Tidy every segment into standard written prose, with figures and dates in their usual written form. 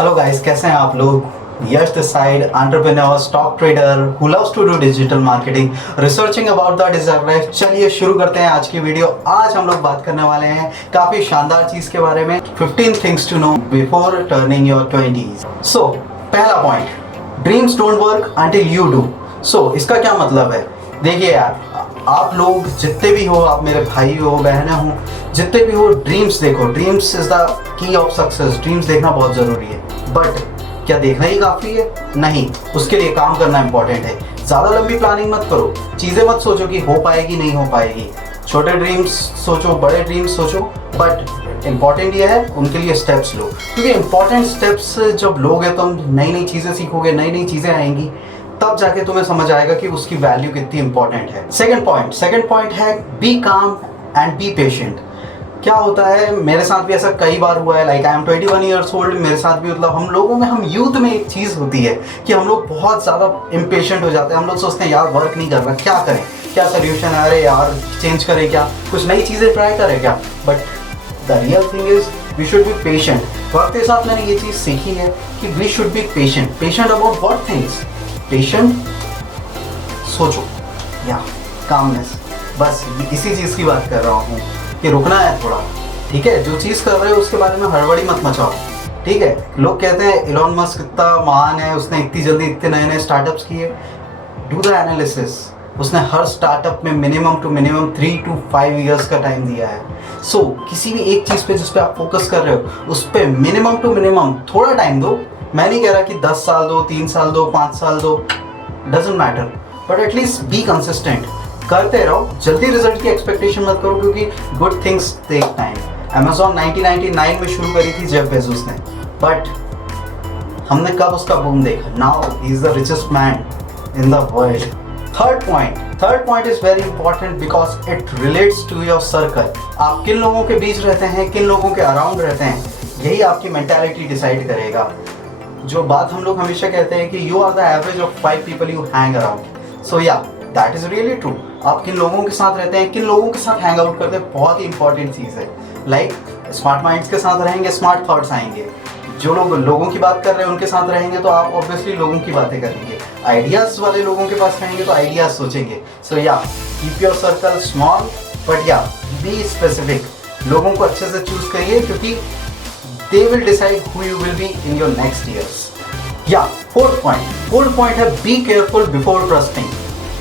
Hello guys, कैसे हैं आप लोग। Yash this side, entrepreneur, stock trader who loves to do digital marketing, researching about the desire life. चलिए शुरू करते हैं आज की वीडियो। आज हम लोग बात करने वाले हैं काफ़ी शानदार चीज़ के बारे में, 15 things to know before turning your 20s। So पहला point, dreams don't work until you do. So इसका क्या मतलब है? देखिए यार, आप लोग जितने भी हो, आप मेरे भाई हो, बहनें हो, जितने भी हो, ड्रीम्स देखो। Dreams is the key of success. Dreams देखना बहुत ज़रूरी है, बट क्या देखना ही काफ़ी है? नहीं, उसके लिए काम करना इंपॉर्टेंट है। ज़्यादा लंबी प्लानिंग मत करो, चीज़ें मत सोचो कि हो पाएगी नहीं हो पाएगी। छोटे ड्रीम्स सोचो, बड़े ड्रीम्स सोचो, बट इम्पॉर्टेंट ये है उनके लिए स्टेप्स लो, क्योंकि इंपॉर्टेंट स्टेप्स जब लोगे तुम नई नई चीज़ें सीखोगे, नई नई चीज़ें आएंगी, तब जाके तुम्हें समझ आएगा कि उसकी वैल्यू कितनी इंपॉर्टेंट है। सेकंड पॉइंट है बी काम एंड बी पेशेंट। क्या होता है, मेरे साथ भी ऐसा कई बार हुआ है। Like I am 21 years old. मेरे साथ भी मतलब हम लोगों में, हम यूथ में एक चीज़ होती है कि हम लोग बहुत ज़्यादा इम्पेशेंट हो जाते हैं। हम लोग सोचते हैं यार वर्क नहीं कर रहा, क्या करें, क्या सोल्यूशन है, अरे यार चेंज करें क्या, कुछ नई चीज़ें ट्राई करें क्या। But the real thing is we should be patient. वक्त के साथ मैंने ये चीज़ सीखी है कि we should be patient about what things. Patient सोचो या कामनेस, बस इसी चीज़ की बात कर रहा हूँ कि रुकना है थोड़ा। ठीक है, जो चीज़ कर रहे हो उसके बारे में हड़बड़ी मत मचाओ। ठीक है, लोग कहते हैं इलॉन मस्क इतना महान है, उसने इतनी जल्दी इतने नए नए स्टार्टअप्स किए। डू द एनालिसिस, उसने हर स्टार्टअप में minimum to minimum 3 to 5 years का टाइम दिया है। सो किसी भी एक चीज़ पे जिस पे आप फोकस कर रहे हो, उस पर मिनिमम टू मिनिमम थोड़ा टाइम दो। मैं नहीं कह रहा कि 10 साल दो, 3 साल दो, 5 साल दो, doesn't matter, but at least be consistent. करते रहो, जल्दी रिजल्ट की एक्सपेक्टेशन मत करो, क्योंकि good things take time. Amazon 1999 में शुरू करी थी जेफ बेजोस ने, बट हमने कब उसका बूम देखा? Now he is the richest man in the world. Third point is very important because it relates to your circle. आप किन लोगों के बीच रहते हैं, किन लोगों के अराउंड रहते हैं, यही आपकी मेंटालिटी डिसाइड करेगा। जो बात हम लोग हमेशा कहते हैं कि you are the average of 5 people you hang around. So या दैट इज रियली ट्रू। आप किन लोगों के साथ रहते हैं, किन लोगों के साथ हैंग आउट करते हैं, बहुत ही इंपॉर्टेंट चीज़ है। लाइक स्मार्ट माइंड्स के साथ रहेंगे, स्मार्ट थॉट्स आएंगे। जो लोग लोगों की बात कर रहे हैं उनके साथ रहेंगे तो आप ऑब्वियसली लोगों की बातें करेंगे। आइडियाज़ वाले लोगों के पास रहेंगे तो आइडियाज़ सोचेंगे। सो या keep your circle small, but या बी स्पेसिफिक। लोगों को अच्छे से चूज करिए, क्योंकि they will decide who you will be in your next years. Yeah, fourth point है be careful before trusting.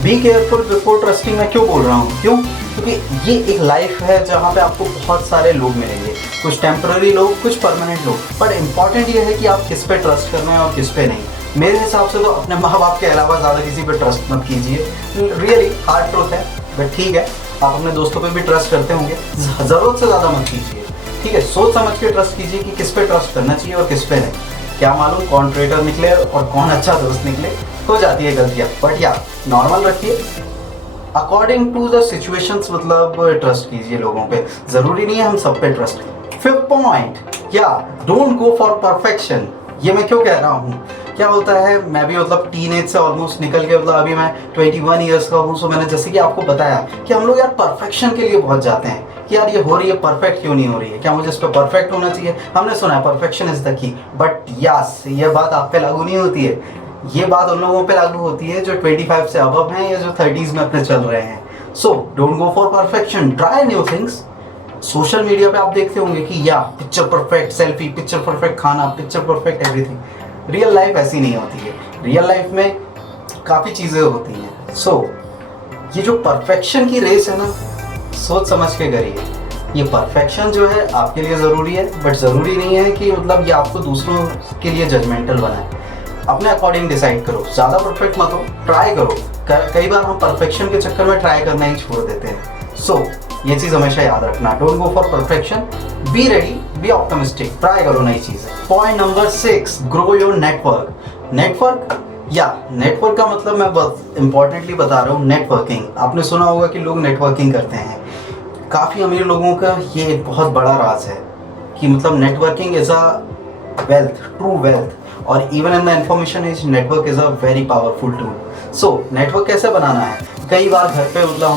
Be careful before trusting मैं क्यों बोल रहा हूँ? क्यों? क्योंकि ये एक लाइफ है जहाँ पे आपको बहुत सारे लोग मिलेंगे, कुछ टेम्पररी लोग, कुछ परमानेंट लोग, बट इम्पॉर्टेंट ये है कि आप किस पे ट्रस्ट करना है और किस पे नहीं। मेरे हिसाब से तो अपने माँ बाप के अलावा ज़्यादा किसी पे ट्रस्ट मत कीजिए। रियली हार्ड ट्रूथ है, बट ठीक है, आप अपने दोस्तों पे भी ट्रस्ट करते होंगे, ज़रूरत से ज़्यादा मत कीजिए। ठीक है, सोच समझ के ट्रस्ट कीजिए कि किस पे ट्रस्ट करना चाहिए और किस पे नहीं। क्या मालूम कौन ट्रेटर निकले और कौन अच्छा दोस्त निकले, हो जाती है गलतियाँ, बट या नॉर्मल रखिए अकॉर्डिंग टू द सिचुएशंस। मतलब ट्रस्ट कीजिए लोगों पे, ज़रूरी नहीं है हम सब पे ट्रस्ट करें। फिफ्थ पॉइंट, या डोंट गो फॉर परफेक्शन। ये मैं क्यों कह रहा हूँ? क्या होता है, मैं भी मतलब टीनेज से ऑलमोस्ट निकल के, मतलब अभी मैं 21 ईयर्स का हूँ। सो मैंने जैसे कि आपको बताया कि हम लोग यार परफेक्शन के लिए बहुत जाते हैं कि यार ये हो रही है, परफेक्ट क्यों नहीं हो रही है, क्या मुझे इस पर परफेक्ट होना चाहिए। हमने सुना है perfection is the key, but yes ये बात आप पे लागू नहीं होती है। ये बात उन लोगों पे लागू होती है जो 25 से अबव हैं या जो 30s में अपने चल रहे हैं। So don't go for perfection, try new things. Social media पे आप देखते होंगे कि या picture perfect selfie, picture perfect खाना, picture perfect everything. Real life ऐसी नहीं होती है। रियल लाइफ में काफ़ी चीज़ें होती हैं। सो ये जो परफेक्शन की रेस है ना, सोच समझ के करिए। ये परफेक्शन जो है आपके लिए ज़रूरी है, बट ज़रूरी नहीं है कि मतलब ये आपको दूसरों के लिए जजमेंटल बनाए। अपने अकॉर्डिंग डिसाइड करो, ज़्यादा परफेक्ट मत हो, ट्राई करो। कई बार हम परफेक्शन के चक्कर में ट्राई करना ही छोड़ देते हैं। सो ये चीज़ हमेशा याद रखना, don't go for perfection, be ready, be optimistic, try करो नई चीज़ें। Point number 6, grow your network. Network का मतलब मैं बस इंपॉर्टेंटली बता रहा हूँ, नेटवर्किंग। आपने सुना होगा कि लोग नेटवर्किंग करते हैं। काफ़ी अमीर लोगों का ये एक बहुत बड़ा राज है कि मतलब networking is a wealth, true wealth, और even in the information age network is a very powerful tool. So network कैसे बनाना है? कई बार घर पे मतलब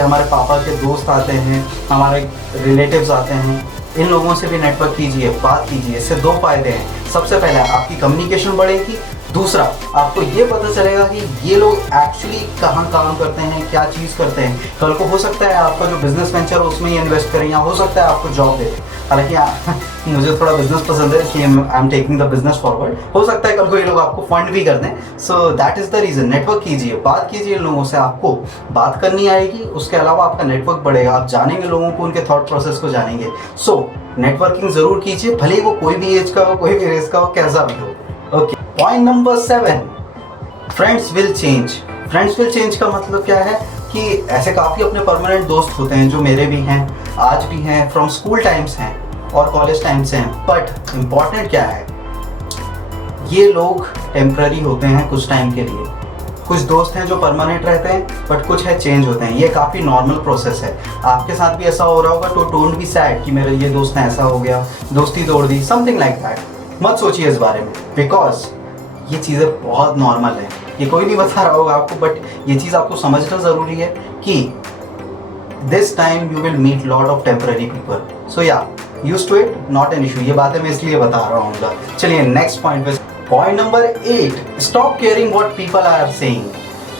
हमारे पापा के दोस्त आते हैं, हमारे रिलेटिव्स आते हैं, इन लोगों से भी नेटवर्क कीजिए, बात कीजिए। इससे दो फायदे हैं, सबसे पहले आपकी कम्युनिकेशन बढ़ेगी, दूसरा आपको ये पता चलेगा कि ये लोग एक्चुअली कहाँ काम करते हैं, क्या चीज़ करते हैं। कल को हो सकता है आपका जो बिजनेस वेंचर हो उसमें ही इन्वेस्ट करें, या हो सकता है आपको जॉब दे दें। हालांकि मुझे थोड़ा बिजनेस पसंद है, इसलिए I am taking the business forward. हो सकता है कल को ये लोग आपको फंड भी कर दें। So that is the reason. Network कीजिए, बात कीजिए लोगों से, आपको बात करनी आएगी, उसके अलावा आपका नेटवर्क बढ़ेगा, आप जानेंगे लोगों को, उनके थॉट प्रोसेस को जानेंगे। सो नेटवर्किंग ज़रूर कीजिए, भले ही वो कोई भी एज का हो, कोई भी रेस का हो, कैसा भी हो। Okay, point number 7, friends will change. Friends will change का मतलब क्या है कि ऐसे काफ़ी अपने परमानेंट दोस्त होते हैं जो मेरे भी हैं, आज भी हैं, फ्रॉम स्कूल टाइम्स हैं और कॉलेज टाइम से हैं। बट इम्पॉर्टेंट क्या है, ये लोग टेम्प्ररी होते हैं कुछ टाइम के लिए। कुछ दोस्त हैं जो परमानेंट रहते हैं, बट कुछ है चेंज होते हैं। ये काफ़ी नॉर्मल प्रोसेस है, आपके साथ भी ऐसा हो रहा होगा। तो डोंट बी सैड कि मेरा ये दोस्त है ऐसा हो गया, दोस्ती तोड़ दी, समथिंग लाइक दैट। मत सोचिए इस बारे में, बिकॉज ये चीज़ें बहुत नॉर्मल है। ये कोई नहीं बता रहा होगा आपको, बट ये चीज़ आपको समझना ज़रूरी है कि this time you will meet lot of temporary people. So ya used to it, not an issue. ये बातें मैं इसलिए बता रहा हूँ। चलिए नेक्स्ट पॉइंट पे, point number 8, stop caring what people are saying.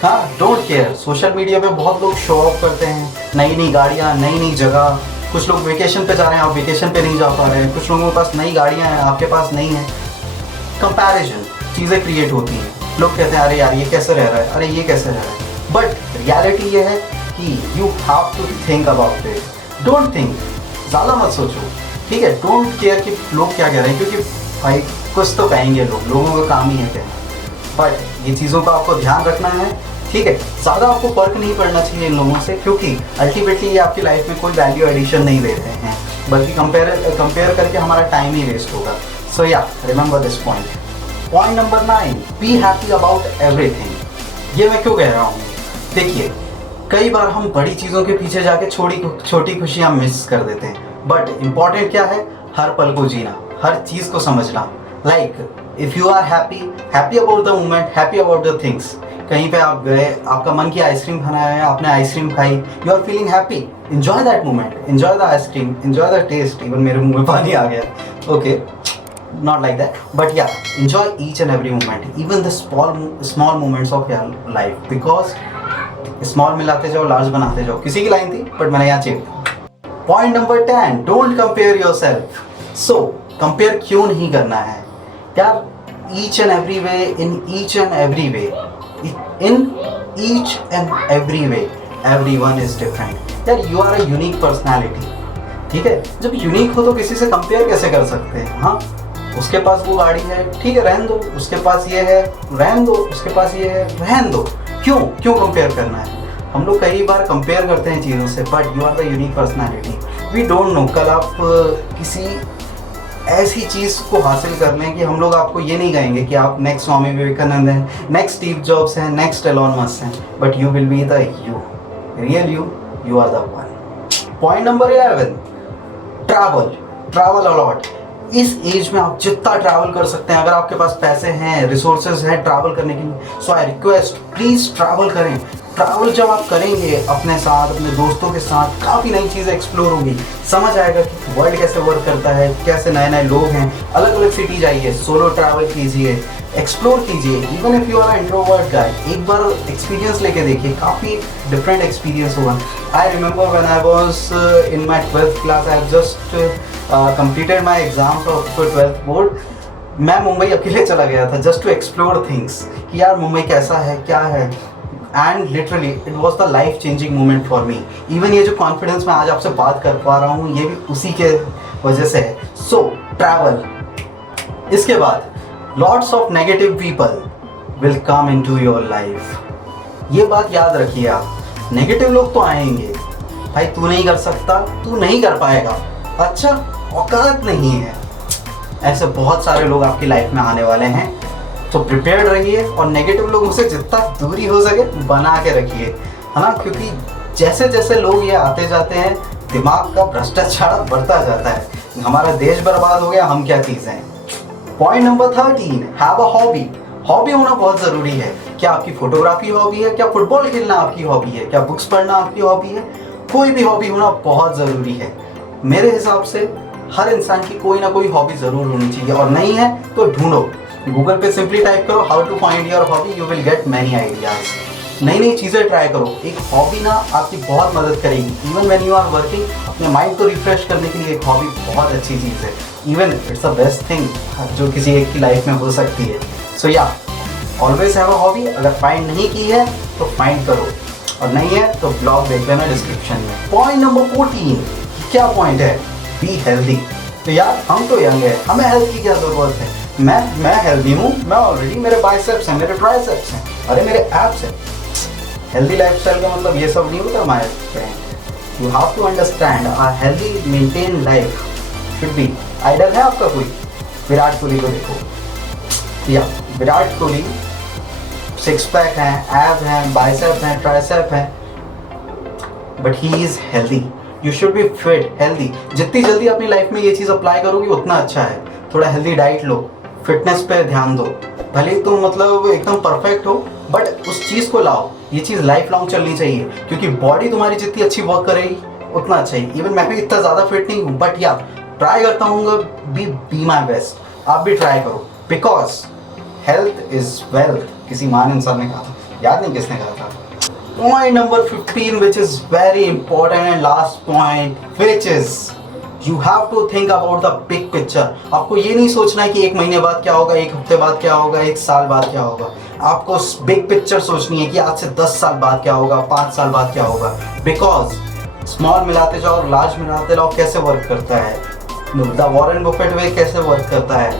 हाँ, डोंट केयर। सोशल मीडिया पे बहुत लोग शो ऑफ करते हैं, नई नई गाड़ियाँ, नई नई जगह। कुछ लोग वेकेशन पे जा रहे हैं, आप वेकेशन पे नहीं जा पा रहे हैं। कुछ लोगों के पास नई गाड़ियाँ हैं, आपके पास नहीं है। कंपैरिजन चीज़ें क्रिएट होती हैं। लोग कहते हैं अरे यार ये कैसे रह रहा है, अरे ये कैसे रह रहा है। बट रियलिटी ये है कि you have to think about it. Don't think, ज़्यादा मत सोचो, ठीक है। डोंट केयर कि लोग क्या कह रहे हैं, क्योंकि भाई कुछ तो कहेंगे लोग, लोगों का काम ही है कहना। बट ये चीज़ों का आपको ध्यान रखना है, ठीक है। ज़्यादा आपको फर्क नहीं पड़ना चाहिए इन लोगों से, क्योंकि अल्टीमेटली ये आपकी लाइफ में कोई वैल्यू एडिशन नहीं दे रहे हैं, बल्कि कंपेयर करके हमारा टाइम ही वेस्ट होगा। सो या remember this point. Point number 9, be happy about everything. ये मैं क्यों कह रहा हूँ, देखिए कई बार हम बड़ी चीज़ों के पीछे जाके छोटी खुशियाँ मिस कर देते हैं। बट इम्पॉर्टेंट क्या है, हर पल को जीना, हर चीज़ को समझना। Like if you are happy about the moment, happy about the things. कहीं पे आप गए, आपका मन की आइसक्रीम खाना है, आपने आइसक्रीम खाई, you are feeling happy, enjoy that moment, enjoy the ice cream, enjoy the taste. Even मेरे मुंह में पानी आ गया। Okay, not like that, but yeah, enjoy each and every moment, even the small moments of your life, because small मिलाते जाओ, large बनाते जाओ। किसी की लाइन थी बट मैंने यहाँ check. Point number 10, don't compare yourself. So compare क्यों नहीं करना है यार, each and every way, in each and every way, in each and every way everyone is different. यार you are a unique personality, ठीक है। जब यूनिक हो तो किसी से कंपेयर कैसे कर सकते हैं। हाँ, उसके पास वो गाड़ी है, ठीक है, रहन दो। उसके पास ये है, रहन दो। उसके पास ये है, रहन दो। क्यों कंपेयर करना है। हम लोग कई बार कंपेयर करते हैं चीज़ों से, but you are the unique personality. We don't know कल आप किसी ऐसी चीज़ को हासिल कर लें कि हम लोग आपको ये नहीं कहेंगे कि आप नेक्स्ट स्वामी विवेकानंद हैं, नेक्स्ट स्टीव जॉब्स हैं, नेक्स्ट एलॉन मस्क हैं, but you will be the you, real you are the one. Point number 11, travel a lot. इस एज में आप जितना ट्रैवल कर सकते हैं, अगर आपके पास पैसे हैं, रिसोर्सेज हैं ट्रैवल करने के लिए, सो आई रिक्वेस्ट प्लीज़ ट्रैवल करें। ट्रैवल जब आप करेंगे अपने साथ, अपने दोस्तों के साथ, काफ़ी नई चीज़ें एक्सप्लोर होंगी, समझ आएगा कि वर्ल्ड कैसे वर्क करता है, कैसे नए नए लोग हैं। अलग अलग सिटी जाइए, सोलो ट्रैवल कीजिए, एक्सप्लोर कीजिए। Even if you are introvert guy, एक बार एक्सपीरियंस लेके देखिए, काफ़ी डिफरेंट एक्सपीरियंस होगा। I remember when I was in my 12th class, I have just completed my exams of 12th board. मैं मुंबई अकेले चला गया था जस्ट टू एक्सप्लोर थिंग्स, कि यार मुंबई कैसा है, क्या है। And literally it was the life changing moment for me. Even ये जो कॉन्फिडेंस मैं आज आपसे बात कर पा रहा हूँ, ये भी उसी के वजह से है। So travel. इसके बाद lots of negative people will come into your life. ये बात याद रखिए आप, नेगेटिव लोग तो आएंगे। भाई तू नहीं कर सकता, तू नहीं कर पाएगा, अच्छा औकात नहीं है, ऐसे बहुत सारे लोग आपकी लाइफ में आने वाले हैं। तो प्रिपेयर्ड रहिए और नेगेटिव लोगों से जितना दूरी हो सके बना के रखिए, है ना। क्योंकि जैसे जैसे लोग ये आते जाते हैं, दिमाग का भ्रष्टाचार बढ़ता जाता है। हमारा देश बर्बाद हो गया, हम क्या चीज़ हैं। Point number 13, have a hobby. Hobby होना बहुत ज़रूरी है। क्या आपकी फोटोग्राफी हॉबी है, क्या फुटबॉल खेलना आपकी हॉबी है, क्या बुक्स पढ़ना आपकी हॉबी है। कोई भी हॉबी होना बहुत ज़रूरी है। मेरे हिसाब से हर इंसान की कोई ना कोई हॉबी ज़रूर होनी चाहिए, और नहीं है तो ढूंढो। गूगल पे सिंपली टाइप करो how to find your hobby, you will get many ideas. नई नई चीज़ें ट्राई करो। एक हॉबी ना आपकी बहुत मदद करेगी। Even when you are working, अपने माइंड को रिफ्रेश करने के लिए एक हॉबी बहुत अच्छी चीज़ है। Even it's the best thing जो किसी एक की लाइफ में हो सकती है। सो या ऑलवेज हैव अ हॉबी। अगर फाइंड नहीं की है तो फाइंड करो, और नहीं है तो ब्लॉग देख लेना डिस्क्रिप्शन में। पॉइंट नंबर 14, क्या पॉइंट है? Be healthy. तो यार हम तो यंग है, हमें हेल्थ की क्या ज़रूरत है? मैं हेल्दी हूँ, मैं ऑलरेडी, मेरे बाइसेप्स हैं, मेरे ट्राइसेप्स हैं, अरे मेरे एब्स हैं। हेल्दी लाइफस्टाइल का मतलब ये सब नहीं होता my friend. You have to understand a healthy maintain life should be. Idol है आपका कोई? विराट कोहली को देखो, या विराट कोहली सिक्स पैक हैं, एब हैं, बाइसेप हैं, ट्राइसेप हैं, but he is healthy. You should be fit, healthy. जितनी जल्दी अपनी लाइफ में ये चीज़ अप्लाई करोगी उतना अच्छा है। थोड़ा हेल्दी डाइट लो, फिटनेस पे ध्यान दो। भले ही तुम मतलब एकदम परफेक्ट हो, बट उस चीज़ को लाओ। ये चीज़ लाइफ लॉन्ग चलनी चाहिए, क्योंकि बॉडी तुम्हारी जितनी अच्छी वर्क करेगी उतना अच्छा ही। इवन मैं भी इतना ज़्यादा फिट नहीं हूँ, बट या ट्राई करता हूँ, बी माई बेस्ट। आप भी ट्राई करो, बिकॉज हेल्थ इज वेल्थ, किसी महान इंसान ने कहा था, याद नहीं किसने कहा था। Point number 15, which is very important and last point, which is you have to think about the big picture. आपको ये नहीं सोचना है कि एक महीने बाद क्या होगा, एक हफ्ते बाद क्या होगा, एक साल बाद क्या होगा। आपको बिग पिक्चर सोचनी है कि आज से 10 साल बाद क्या होगा, 5 साल बाद क्या होगा। बिकॉज स्मॉल मिलाते जाओ और लार्ज मिलाते जाओ कैसे वर्क करता है, द वॉरेन बफेट वे कैसे वर्क करता है,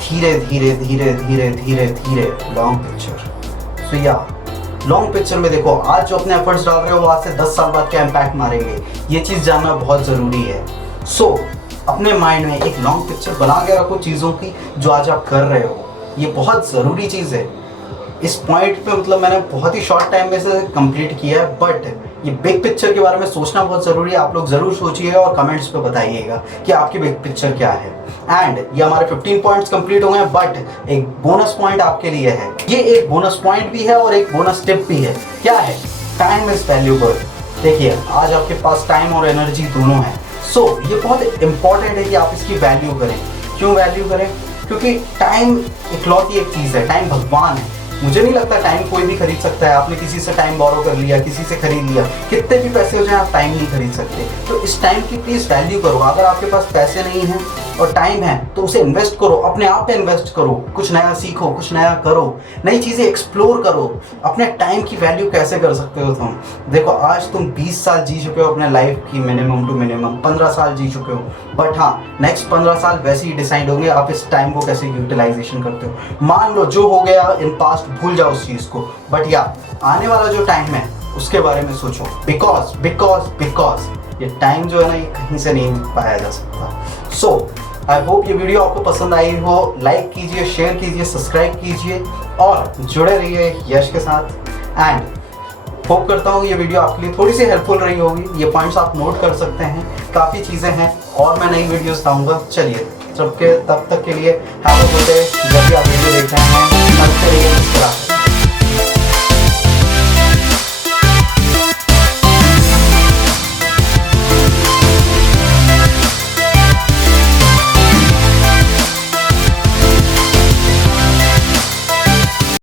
धीरे धीरे धीरे धीरे धीरे धीरे लॉन्ग पिक्चर। सो या लॉन्ग पिक्चर में देखो, आज जो अपने एफर्ट्स डाल रहे हो वो आज से 10 साल बाद क्या इम्पैक्ट मारेंगे, ये चीज़ जानना बहुत ज़रूरी है। सो अपने माइंड में एक लॉन्ग पिक्चर बना के रखो चीज़ों की जो आज आप कर रहे हो, ये बहुत ज़रूरी चीज़ है। इस पॉइंट पे मतलब मैंने बहुत ही शॉर्ट टाइम में से कंप्लीट किया है, बट ये बिग पिक्चर के बारे में सोचना बहुत ज़रूरी है। आप लोग ज़रूर सोचिएगा और कमेंट्स पे बताइएगा कि आपकी बिग पिक्चर क्या है। एंड ये हमारे 15 पॉइंट्स कंप्लीट हो गए, बट एक बोनस पॉइंट आपके लिए है। ये एक बोनस पॉइंट भी है और एक बोनस टिप भी है। क्या है? Time is valuable. देखिए आज आपके पास टाइम और एनर्जी दोनों है। सो ये बहुत इंपॉर्टेंट है कि आप इसकी वैल्यू करें। क्यों वैल्यू करें? क्योंकि टाइम इकलौती एक चीज़ है, टाइम भगवान है। मुझे नहीं लगता टाइम कोई भी खरीद सकता है। आपने किसी से टाइम बोरो कर लिया, किसी से खरीद लिया, कितने भी पैसे हो जाए आप टाइम नहीं खरीद सकते। तो इस टाइम की प्लीज़ वैल्यू करो। अगर आपके पास पैसे नहीं हैं और टाइम है तो उसे इन्वेस्ट करो, अपने आप पे इन्वेस्ट करो, कुछ नया सीखो, कुछ नया करो, नई चीज़ें एक्सप्लोर करो। अपने टाइम की वैल्यू कैसे कर सकते हो तुम? देखो आज तुम 20 साल जी चुके हो अपने लाइफ की, मिनिमम टू मिनिमम 15 साल जी चुके हो, बट हाँ नेक्स्ट 15 साल वैसे ही डिसाइड होंगे आप इस टाइम को कैसे यूटिलाइजेशन करते हो। मान लो जो हो गया इन पास्ट भूल जाओ उस चीज़ को, बट या आने वाला जो टाइम है उसके बारे में सोचो। बिकॉज ये टाइम जो है ना ये कहीं से नहीं पाया जा सकता। सो आई होप ये वीडियो आपको पसंद आई हो। लाइक कीजिए, शेयर कीजिए, सब्सक्राइब कीजिए और जुड़े रहिए यश के साथ। एंड होप करता हूँ ये वीडियो आपके लिए थोड़ी सी हेल्पफुल रही होगी। ये पॉइंट्स आप नोट कर सकते हैं, काफ़ी चीज़ें हैं और मैं नई वीडियोस लाऊंगा। चलिए तब तक के लिए हैव अ गुड डे। जब भी आप वीडियो देख रहे हैं, मस्त रहिए, मुस्कुराते रहिए।